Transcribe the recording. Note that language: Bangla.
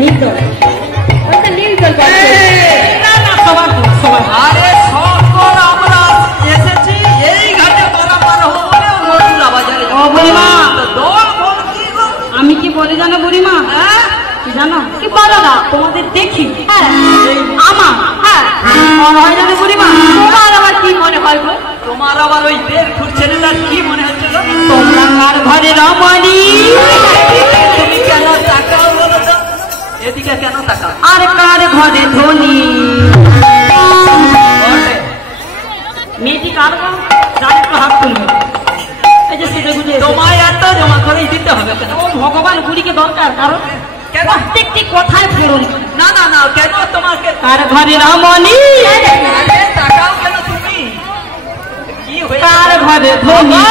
নীলতল ওটা নীলতল না না সবার সবাই আরে সকল আমরা এসেছি এই ঘাটে পারাপার হবো বলে মথুরা বাজারে ও বুড়িমা দল বল কি গো আমি কি বলি জানো বুড়িমা কি জানো কি বলো না তোমাদের দেখি আমার মনে হয় জানো বুড়িমা তোমার আবার কি মনে হয় গো তোমার আবার ওই 1.5 ফুট ছেলেটার কি মনে হচ্ছে গো তোমরা কার ঘরে রমণী তুমি কেন তাকাও বলো তো এদিকে কেন তাকাও আর কার ঘরে ধনী মেয়েটি কার গো যার একটু হাত তুলবে এই যে সেটা বুঝে তোমায় এত জমা করেই দিতে হবে কেন ও ভগবান বুড়িকে দরকার কারণ কেন প্রত্যেকটি কথায় ফেরুন না না না কেন তোমাকে কার ঘরে রমণী আরে তাকাও কেন তুমি কি হয়েছে কার ঘরে ধনী